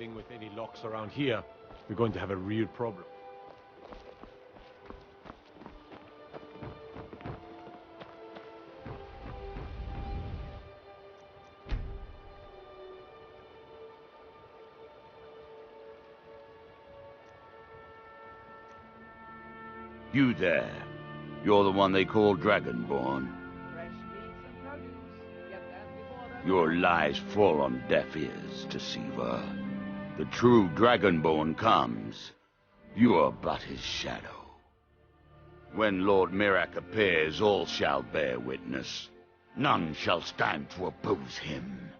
fiddling with any locks around here, we're going to have a real problem. You there. You're the one they call Dragonborn. Your lies fall on deaf ears, Deceiver. The true Dragonborn comes. You are but his shadow. When Lord Mirak appears, all shall bear witness. None shall stand to oppose him.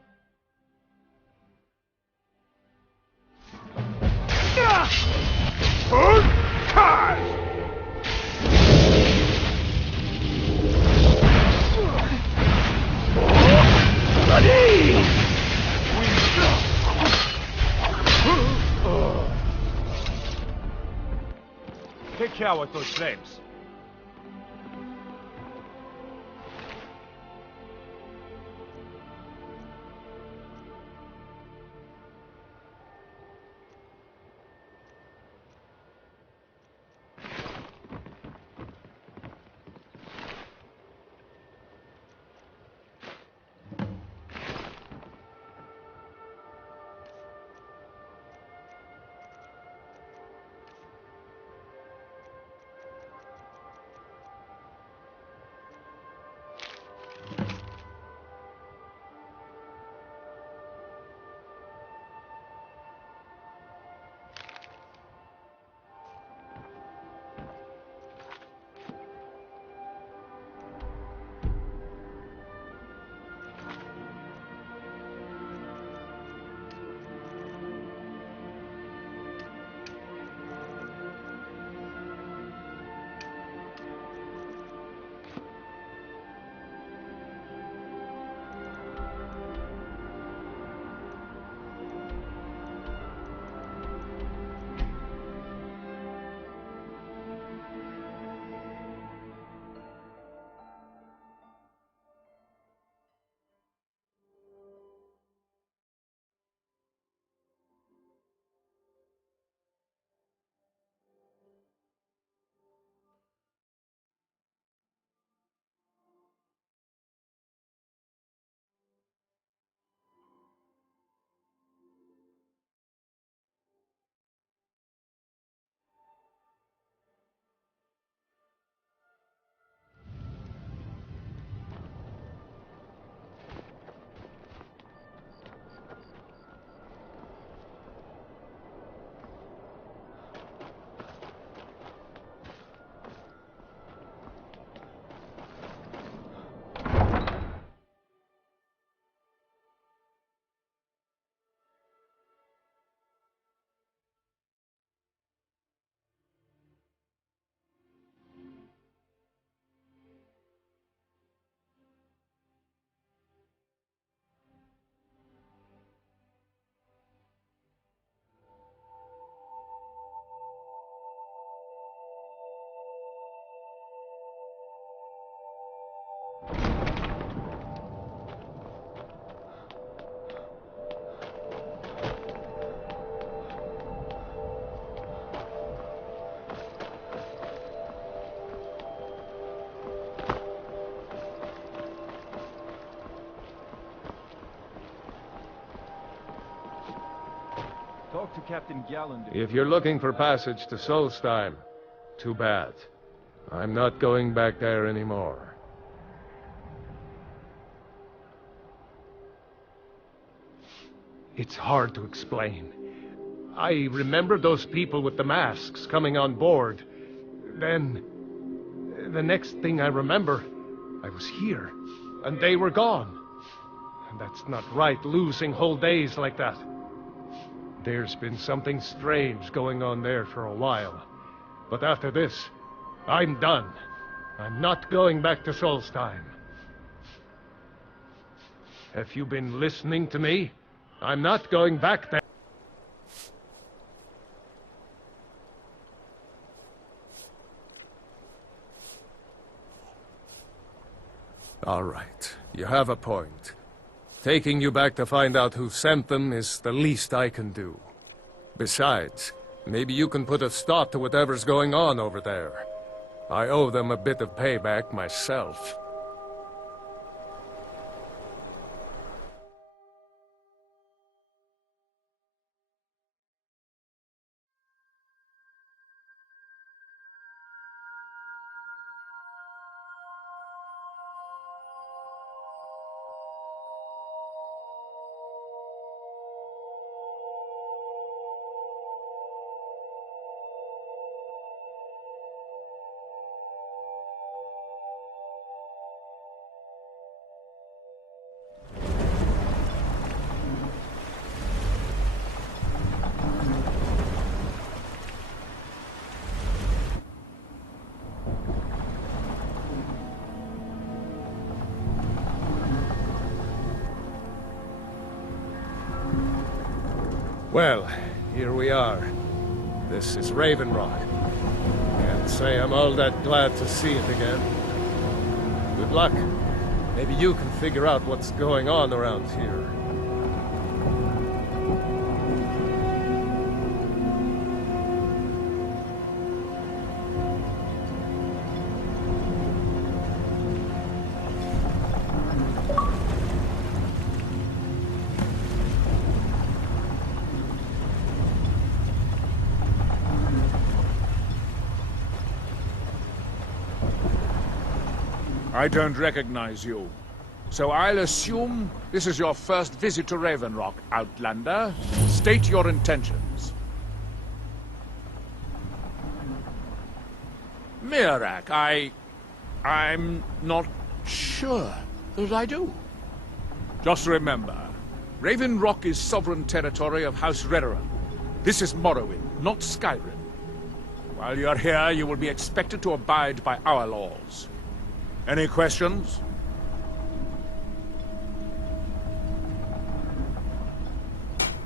Take care with those flames. Talk to Captain Galland. If you're looking for passage to Solstheim, too bad. I'm not going back there anymore. It's hard to explain. I remember those people with the masks coming on board. Then, the next thing I remember, I was here, and they were gone. And that's not right, losing whole days like that. There's been something strange going on there for a while. But after this, I'm done. I'm not going back to Solstheim. Have you been listening to me? I'm not going back there. All right, you have a point. Taking you back to find out who sent them is the least I can do. Besides, maybe you can put a stop to whatever's going on over there. I owe them a bit of payback myself. Well, here we are. This is Raven Rock. Can't say I'm all that glad to see it again. Good luck. Maybe you can figure out what's going on around here. I don't recognize you. So I'll assume this is your first visit to Raven Rock, Outlander. State your intentions. Mirak, I'm not sure that I do. Just remember, Raven Rock is sovereign territory of House Redoran. This is Morrowind, not Skyrim. While you're here, you will be expected to abide by our laws. Any questions?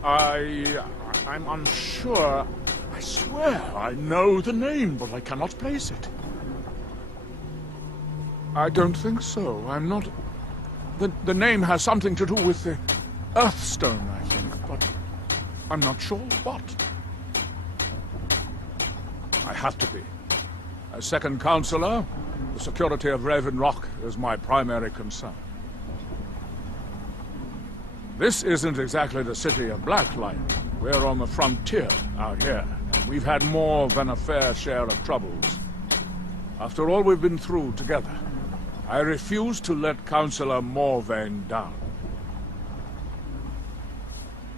I'm unsure. I swear I know the name, but I cannot place it. I don't think so. I'm not... The name has something to do with the Earthstone, I think, but I'm not sure what. I have to be. As second counselor, the security of Raven Rock is my primary concern. This isn't exactly the city of Blacklight. We're on the frontier out here, and we've had more than a fair share of troubles. After all we've been through together, I refuse to let Councillor Morvain down.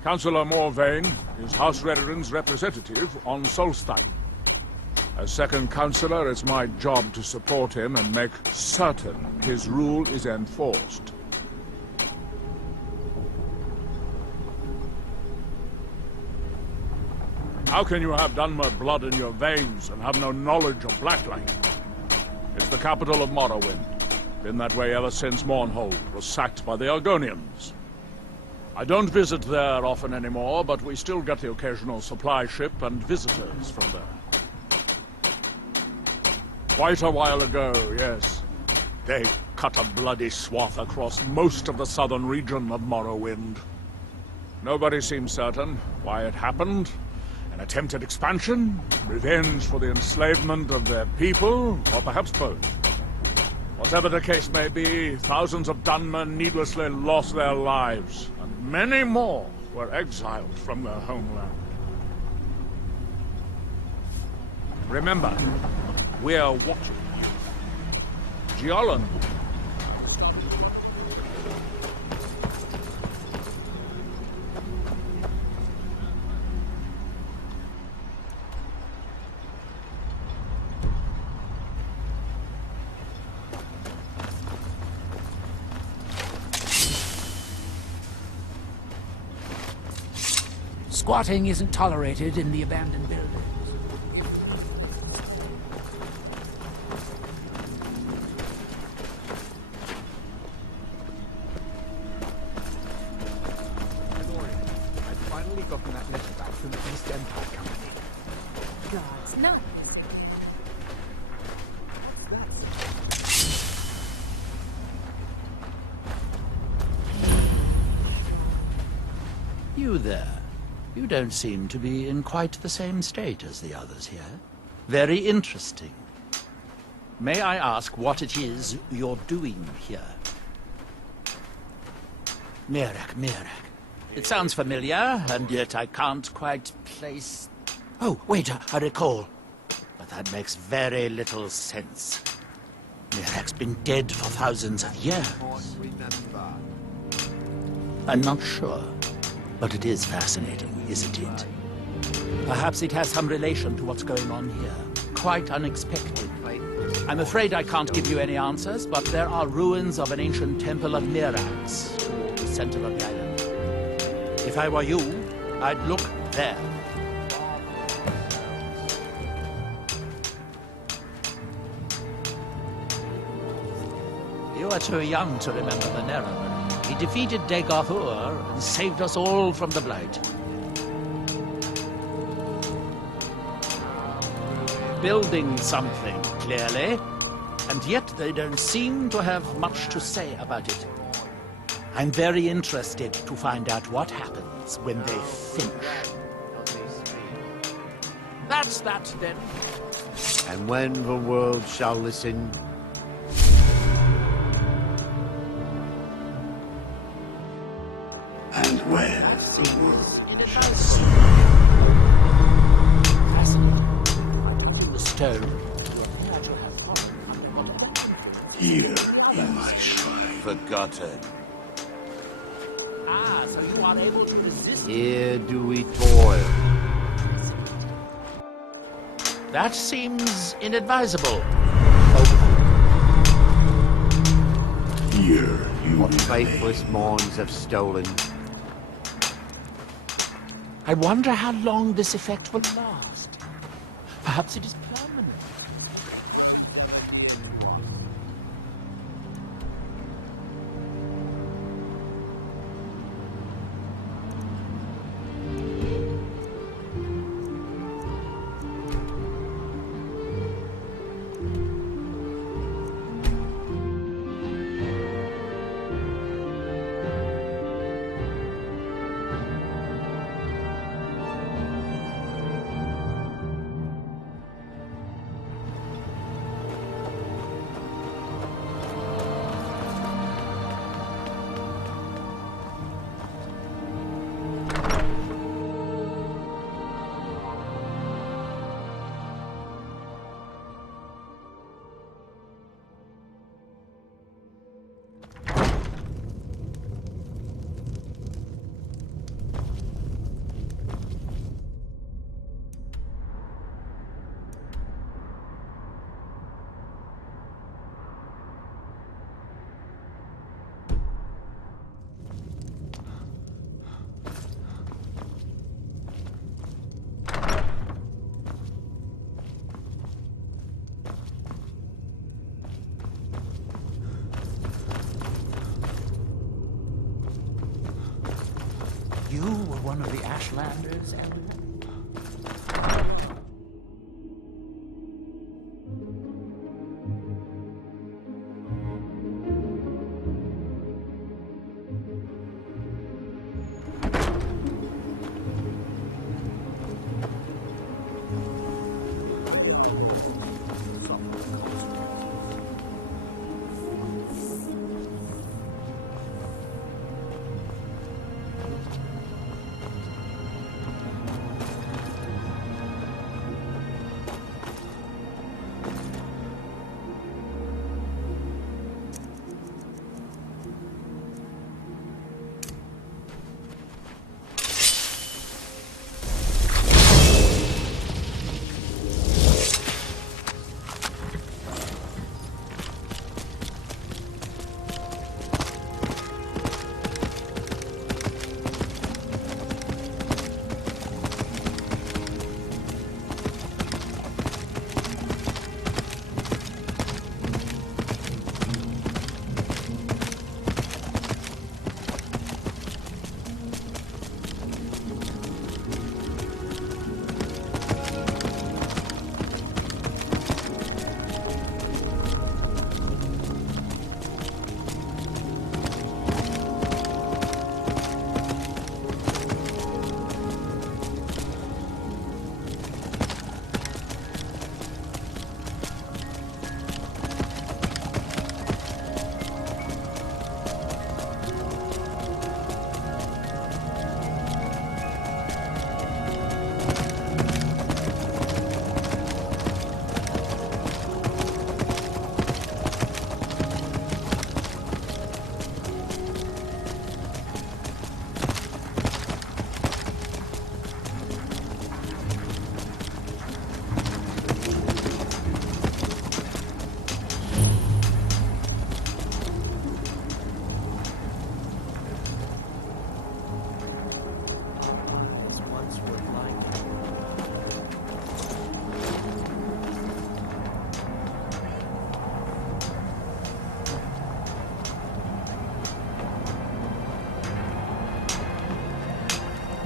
Councillor Morvain is House Redoran's representative on Solstheim. As second counselor, it's my job to support him and make certain his rule is enforced. How can you have Dunmer blood in your veins and have no knowledge of Blacklight? It's the capital of Morrowind. Been that way ever since Mournhold was sacked by the Argonians. I don't visit there often anymore, but we still get the occasional supply ship and visitors from there. Quite a while ago, yes. They cut a bloody swath across most of the southern region of Morrowind. Nobody seems certain why it happened. An attempted expansion? Revenge for the enslavement of their people? Or perhaps both? Whatever the case may be, thousands of Dunmer needlessly lost their lives, and many more were exiled from their homeland. Remember, we are watching. Giolan. Squatting isn't tolerated in the abandoned buildings. I've finally gotten that letter back from the East Empire Company. Gods, no. You there. You don't seem to be in quite the same state as the others here. Very interesting. May I ask what it is you're doing here? Mirak. It sounds familiar, and yet I can't quite place... Oh, wait, I recall. But that makes very little sense. Mirak's been dead for thousands of years. I'm not sure, but it is fascinating, isn't it? Perhaps it has some relation to what's going on here. Quite unexpected. I'm afraid I can't give you any answers, but there are ruins of an ancient temple of Mirax toward the center of the island. If I were you, I'd look there. You are too young to remember the Nerra. He defeated Dagothur and saved us all from the Blight. Building something, clearly, and yet they don't seem to have much to say about it. I'm very interested to find out what happens when they finish. That's that, then. And when the world shall listen... And when the world shall see. Fascinating. The stone. Here in my shrine. Forgotten. Ah, so you are able to resist. Here do we toil. That seems inadvisable. Here you What remain. faithless minds have stolen. I wonder how long this effect will last. Perhaps it is permanent. You were one of the Ashlanders and...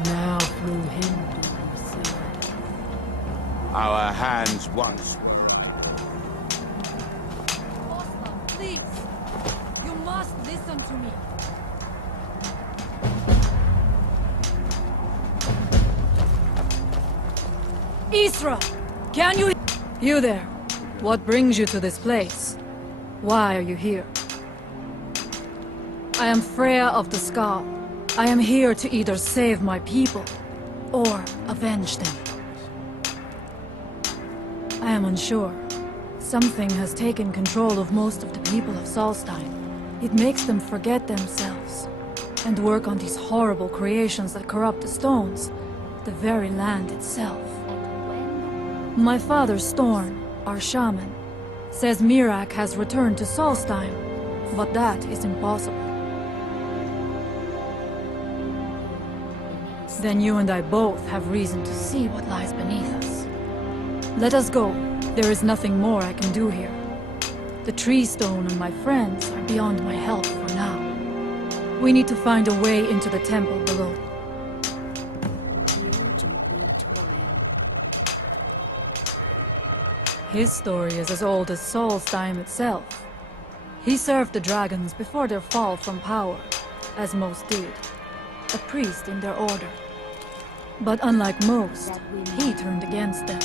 Now through him do we see. Our hands once Osman, please! You must listen to me! Isra! Can you... You there. What brings you to this place? Why are you here? I am Freya of the Scar. I am here to either save my people, or avenge them. I am unsure. Something has taken control of most of the people of Solstheim. It makes them forget themselves, and work on these horrible creations that corrupt the stones, the very land itself. My father, Storn, our shaman, says Mirak has returned to Solstheim, but that is impossible. Then you and I both have reason to see what lies beneath us. Let us go. There is nothing more I can do here. The tree stone and my friends are beyond my help for now. We need to find a way into the temple below. His story is as old as Solstheim itself. He served the dragons before their fall from power, as most did. A priest in their order. But unlike most, he turned against them.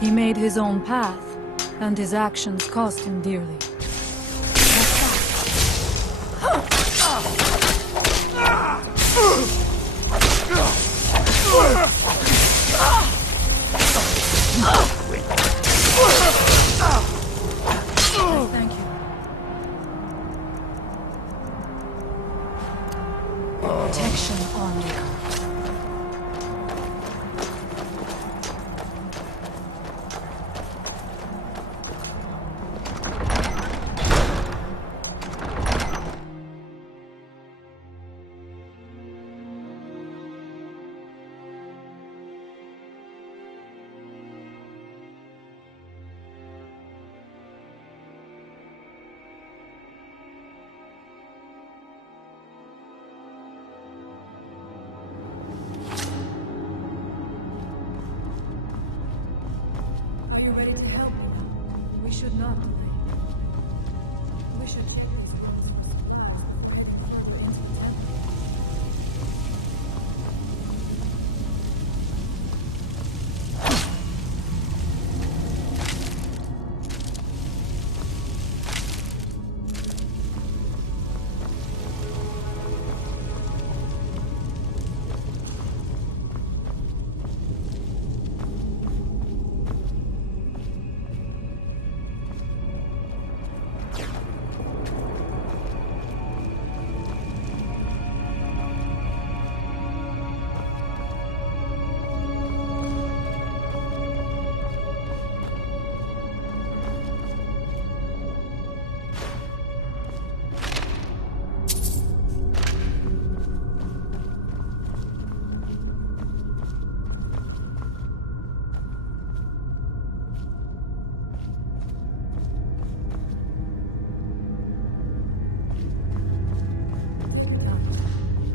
He made his own path, and his actions cost him dearly. Thank you. Protection on me. We should not delay. We should check its further into the temple.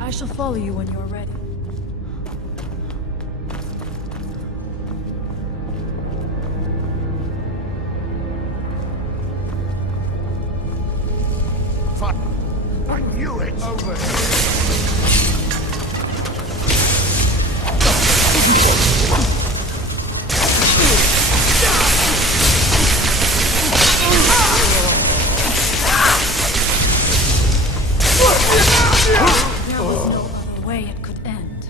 I shall follow you when you are ready. I knew it! Over There was no other way it could end.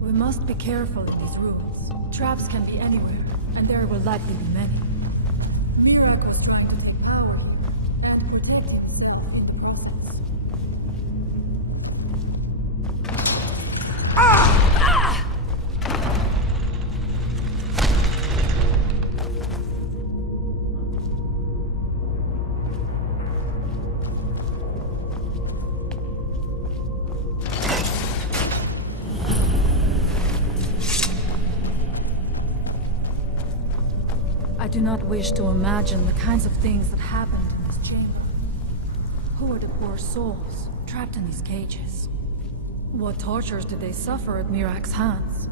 We must be careful in these rooms. Traps can be anywhere, and there will likely be many. Mirak was trying to take power and protect it. I do not wish to imagine the kinds of things that happened in this chamber. Who are the poor souls trapped in these cages? What tortures did they suffer at Mirak's hands?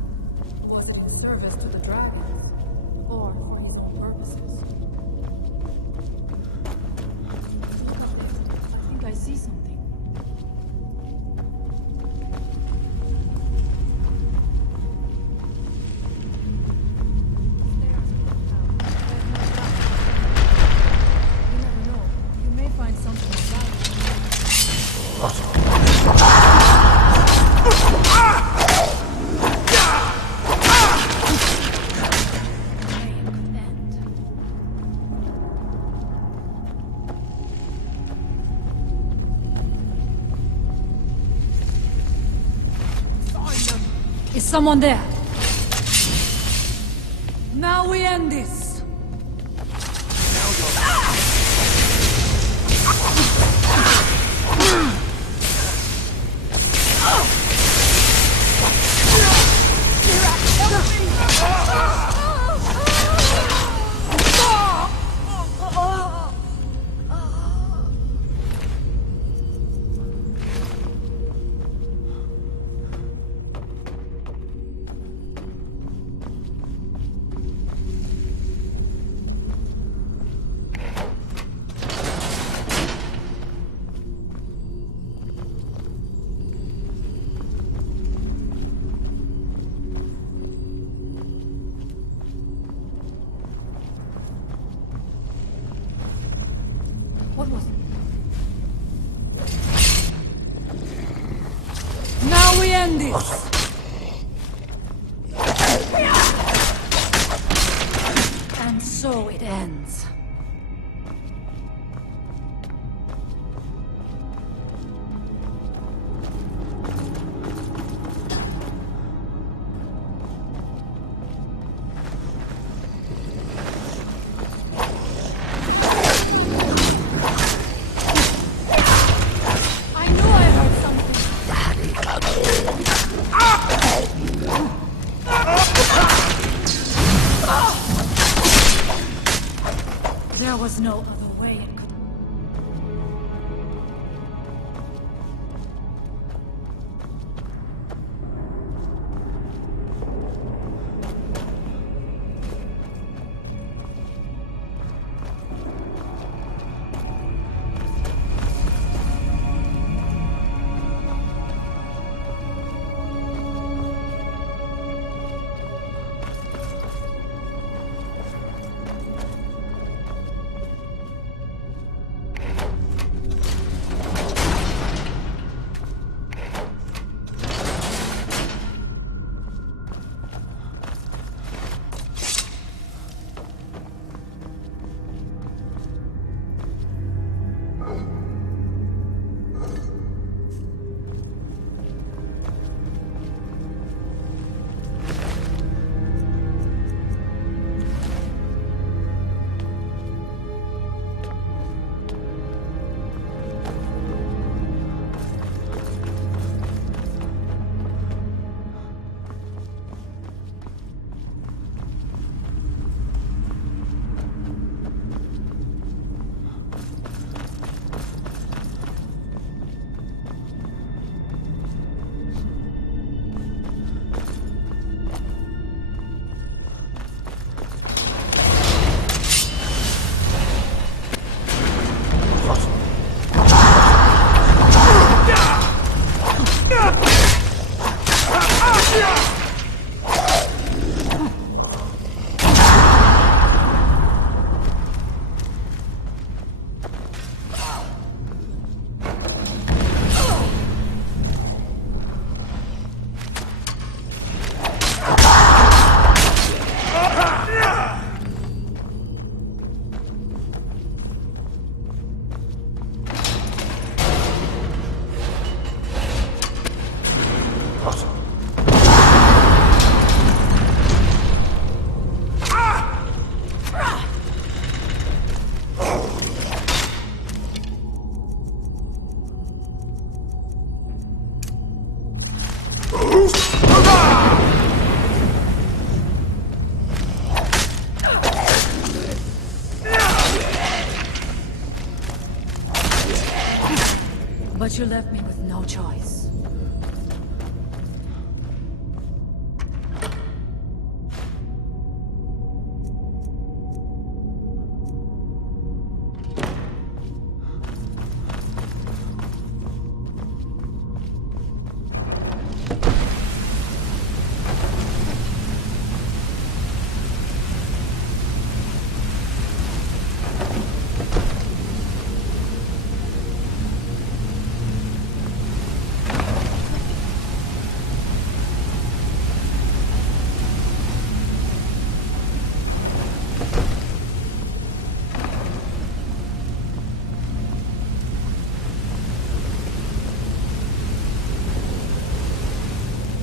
Was it in service to the dragon? Or for his own purposes? Look up there. I think I see something. Is someone there? Now we end this! What was it? Now we end this! And so it ends. There was no other way it could... But you left me with no choice.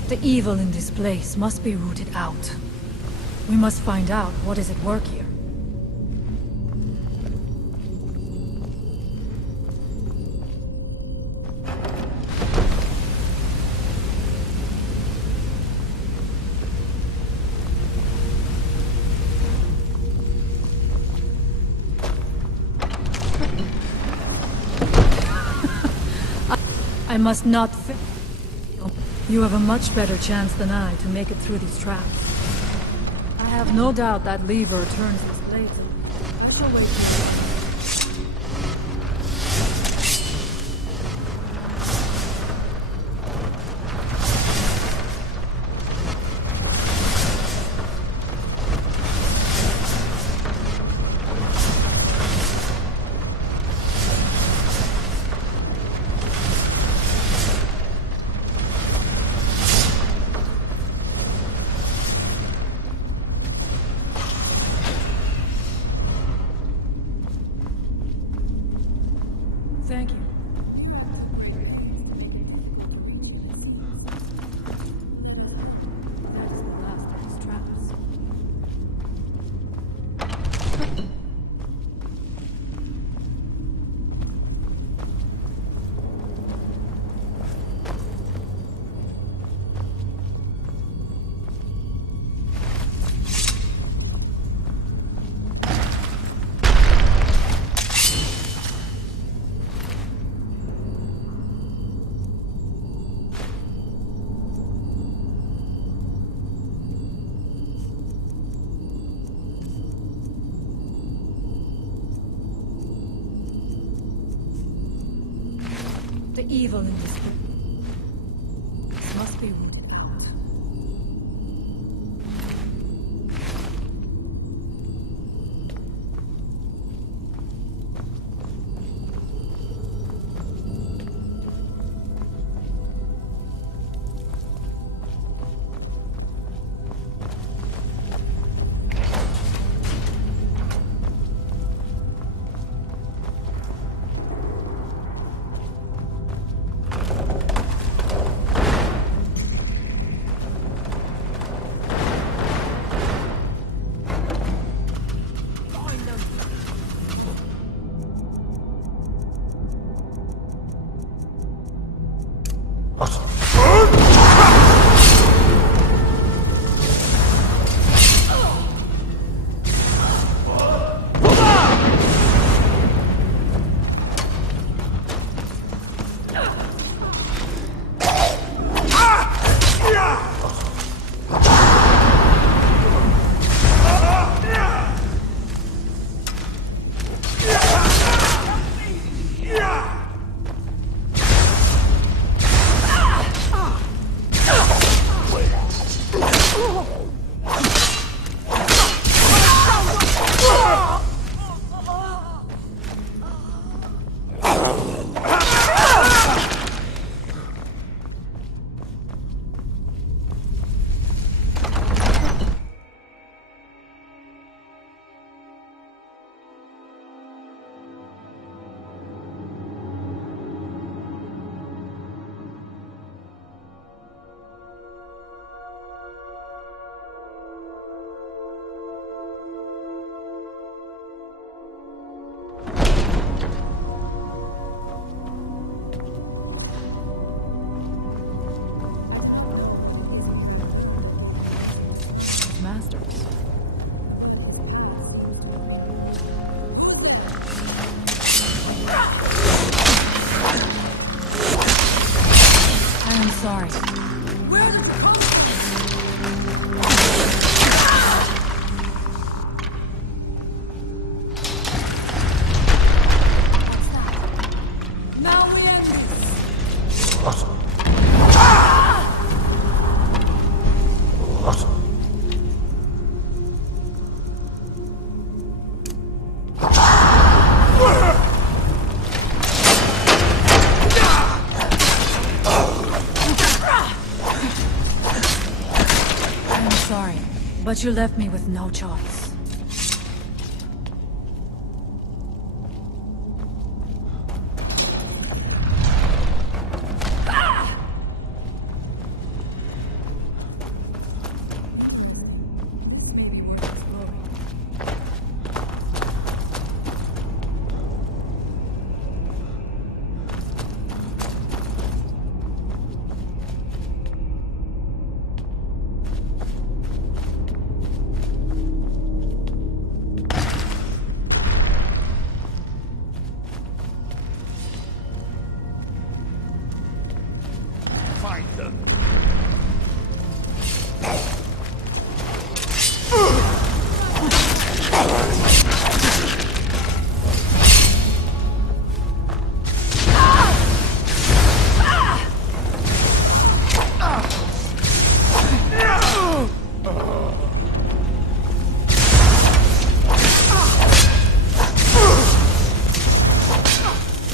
The evil in this place must be rooted out. We must find out what is at work here. I must not fail. You have a much better chance than I to make it through these traps. I have no doubt that lever turns its blades on me. I shall wait for you. Thank you. That is the last of his traps. The evil in this place must be rooted out. But you left me with no choice. Find them.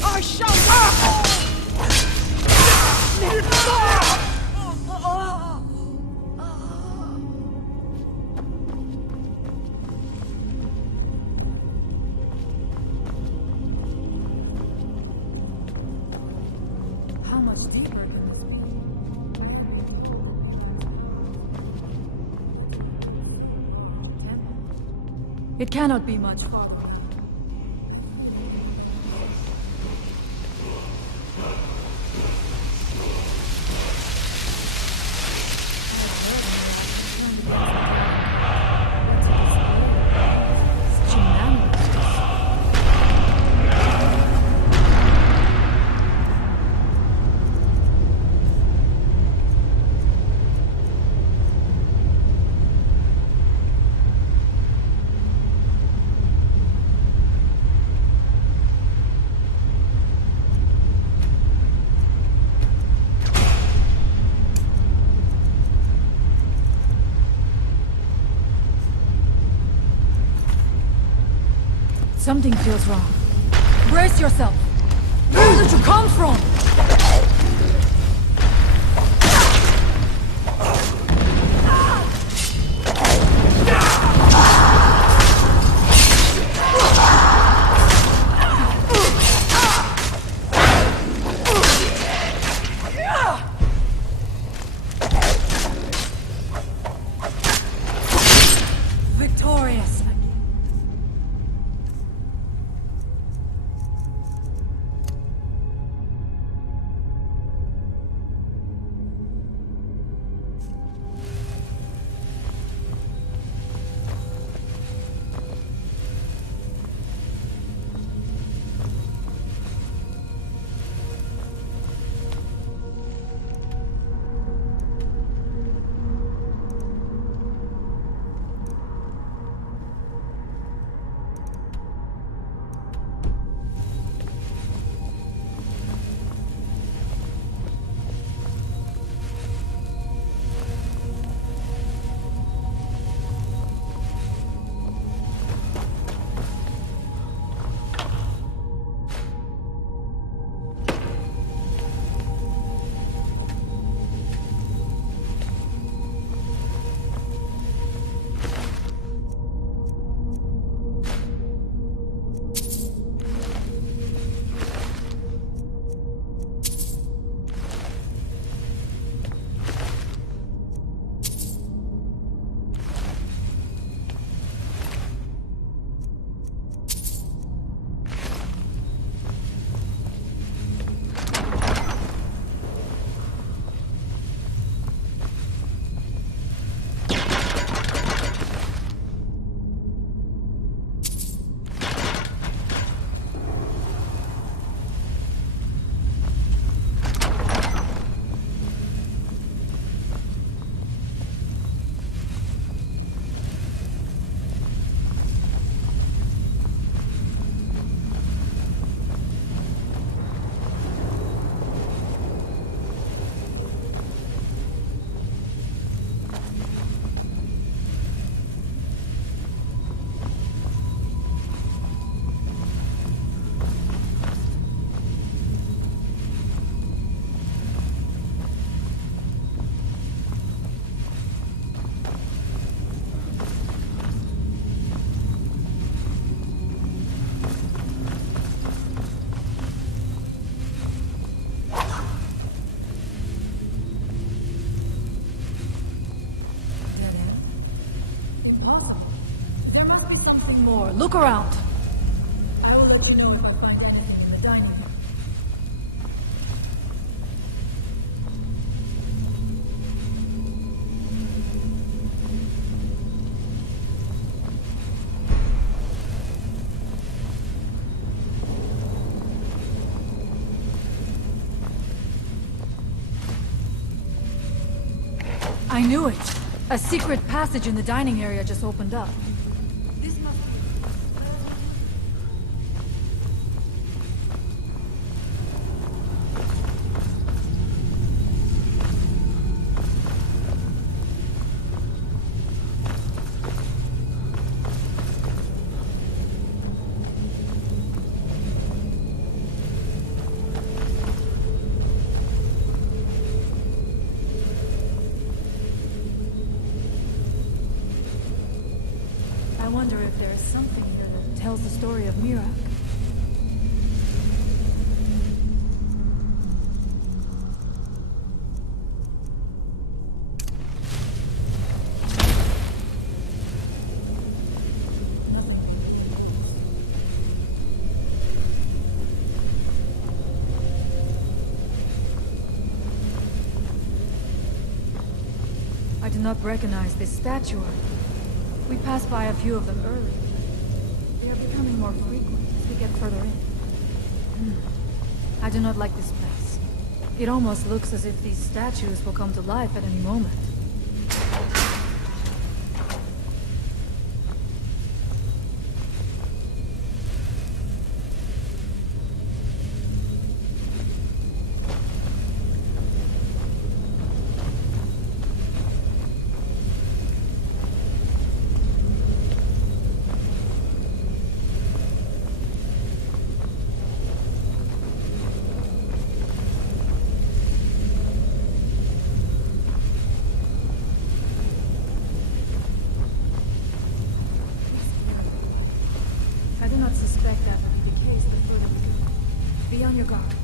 I shall How much deeper? It cannot be much farther. Something feels wrong. Brace yourself! Where did you come from? Victorious! Something more. Look around. I will let you know if I find anything in the dining room. I knew it! A secret passage in the dining area just opened up. This must be... I wonder if there is something here that tells the story of Mirak. I do not recognize this statue. We passed by a few of them earlier. They are becoming more frequent as we get further in. I do not like this place. It almost looks as if these statues will come to life at any moment. I do not suspect that would be the case the further we go. Be on your guard.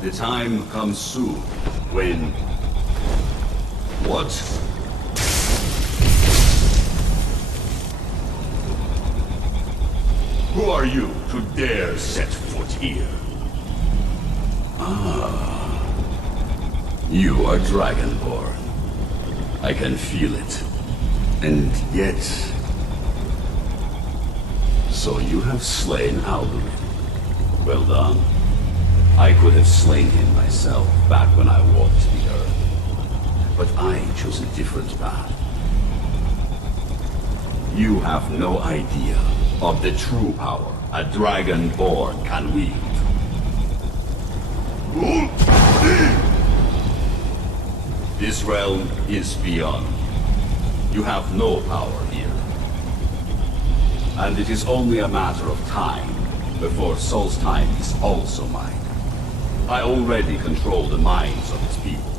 The time comes soon when What? Who are you to dare set foot here? Ah. You are Dragonborn. I can feel it. And yet... So you have slain Alduin. Well done. I could have slain him myself back when I walked the earth. But I chose a different path. You have no idea of the true power a Dragonborn can wield. This realm is beyond. You have no power here. And it is only a matter of time before Solstheim is also mine. I already control the minds of its people.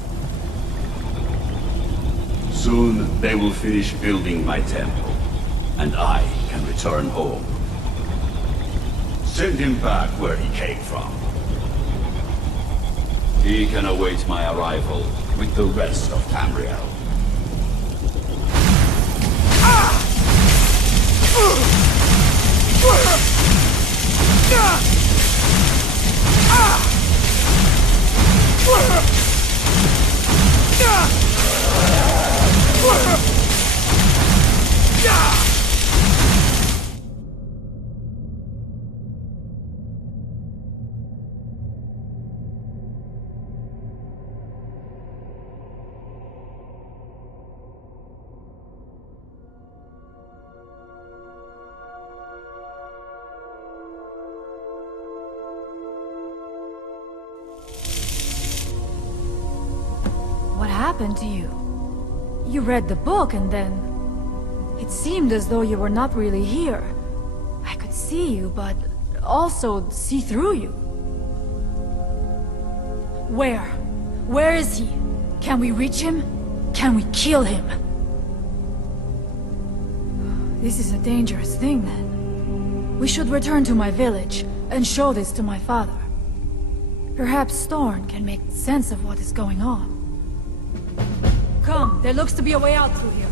Soon they will finish building my temple, and I can return home. Send him back where he came from. He can await my arrival with the rest of Tamriel. What happened to you? You read the book and then... It seemed as though you were not really here. I could see you, but also see through you. Where? Where is he? Can we reach him? Can we kill him? This is a dangerous thing, then. We should return to my village and show this to my father. Perhaps Storn can make sense of what is going on. Come, there looks to be a way out through here.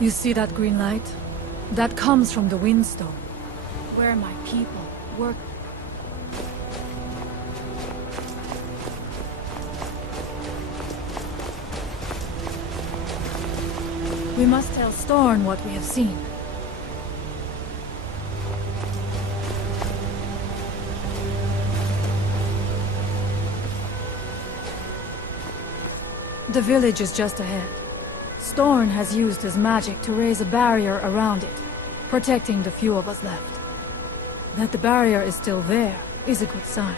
You see that green light? That comes from the Windstone, where my people work. We must tell Storn what we have seen. The village is just ahead. Storn has used his magic to raise a barrier around it, protecting the few of us left. That the barrier is still there is a good sign.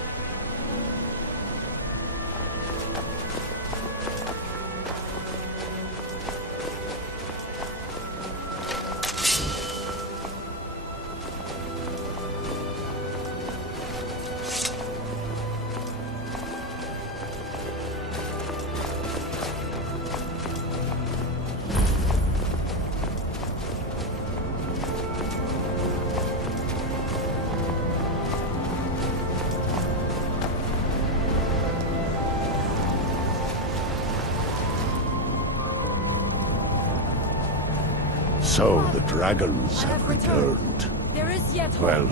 So the dragons have returned. There is yet hope. Well,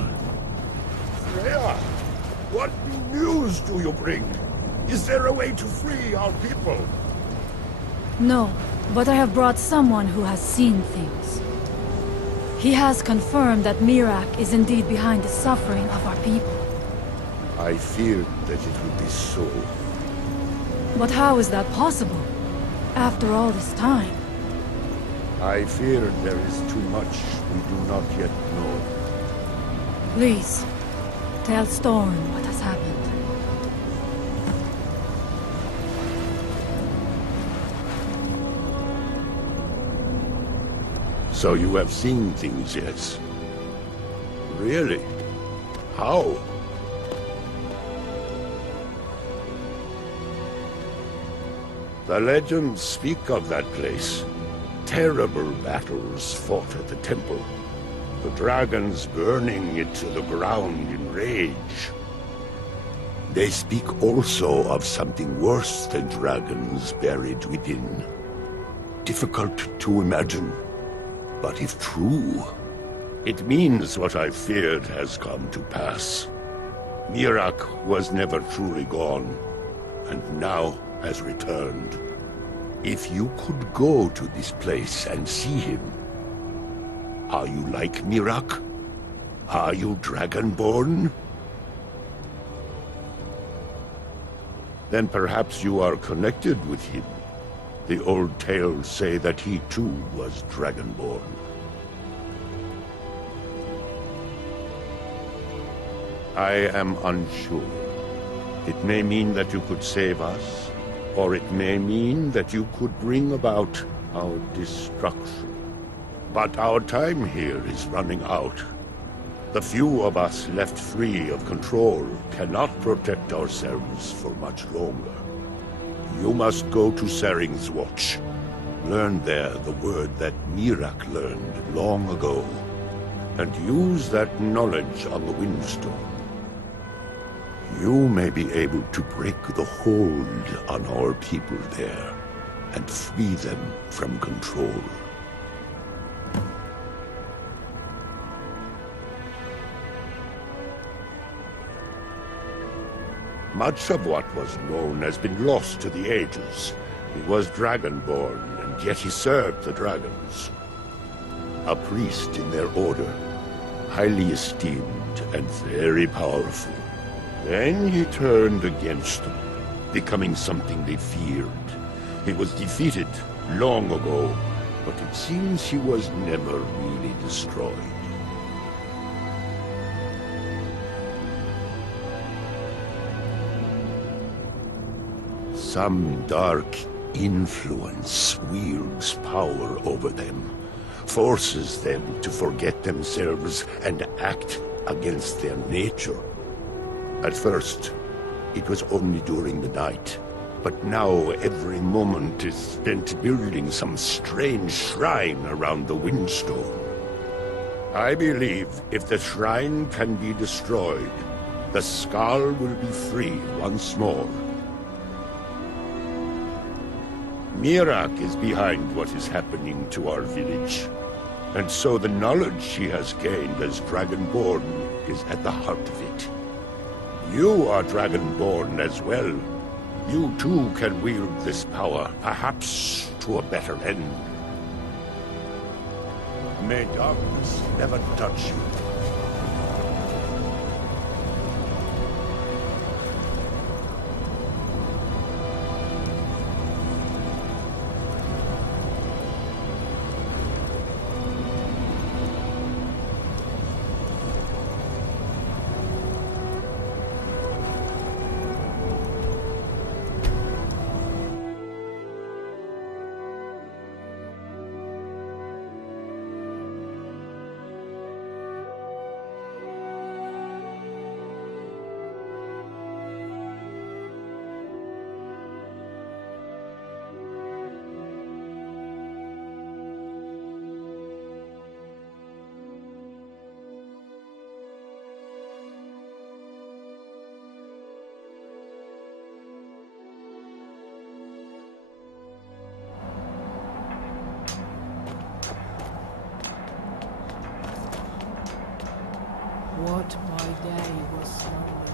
Freya, what news do you bring? Is there a way to free our people? No, but I have brought someone who has seen things. He has confirmed that Mirak is indeed behind the suffering of our people. I feared that it would be so. But how is that possible? After all this time? I fear there is too much we do not yet know. Please, tell Storm what has happened. So you have seen things, yes? Really? How? The legends speak of that place. Terrible battles fought at the temple. The dragons burning it to the ground in rage. They speak also of something worse than dragons buried within. Difficult to imagine, but if true, it means what I feared has come to pass. Mirak was never truly gone, and now has returned. If you could go to this place and see him, are you like Mirak? Are you Dragonborn? Then perhaps you are connected with him. The old tales say that he too was Dragonborn. I am unsure. It may mean that you could save us, or it may mean that you could bring about our destruction. But our time here is running out. The few of us left free of control cannot protect ourselves for much longer. You must go to Saring's Watch. Learn there the word that Mirak learned long ago, and use that knowledge on the Windstone. You may be able to break the hold on our people there, and free them from control. Much of what was known has been lost to the ages. He was Dragonborn, and yet he served the dragons. A priest in their order, highly esteemed and very powerful. Then he turned against them, becoming something they feared. He was defeated long ago, but it seems he was never really destroyed. Some dark influence wields power over them, forces them to forget themselves and act against their nature. At first, it was only during the night, but now every moment is spent building some strange shrine around the Windstone. I believe if the shrine can be destroyed, the Skull will be free once more. Mirak is behind what is happening to our village, and so the knowledge he has gained as Dragonborn is at the heart of it. You are Dragonborn as well. You too can wield this power, perhaps to a better end. May darkness never touch you. What my day was like.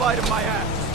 bite of my ass.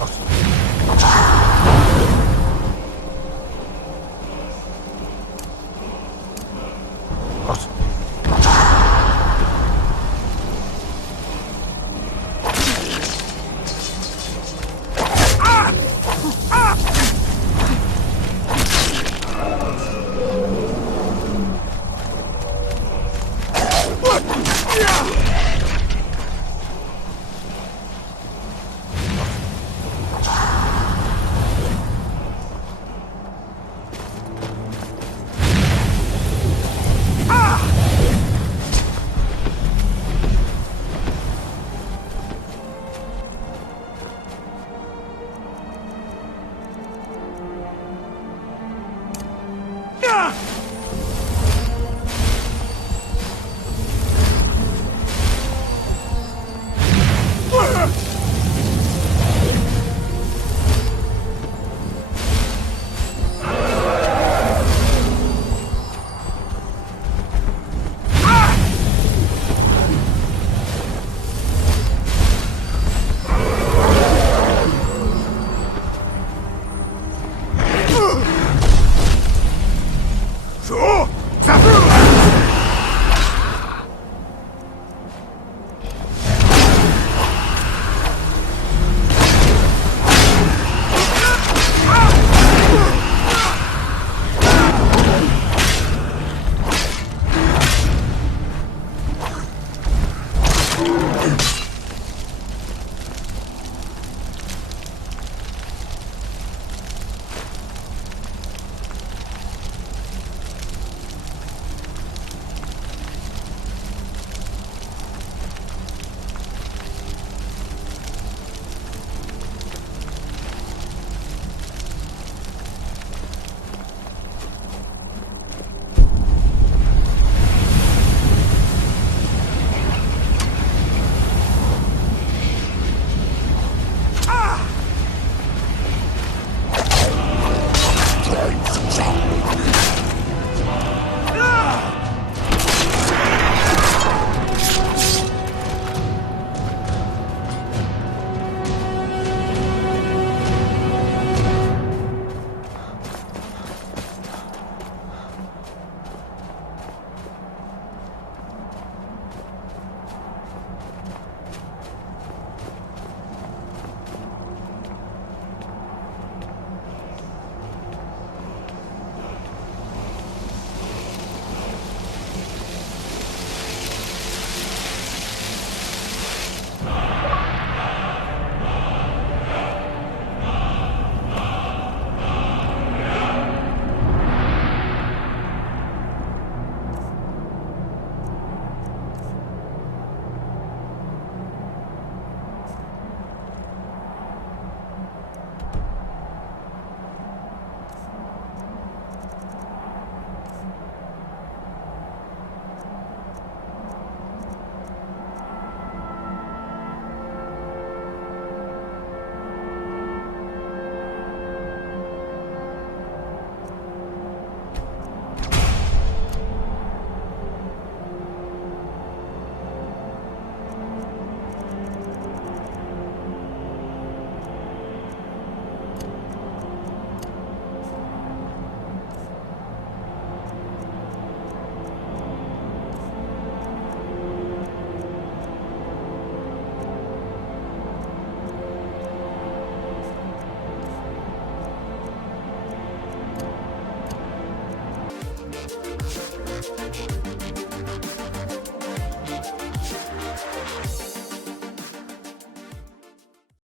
Awesome.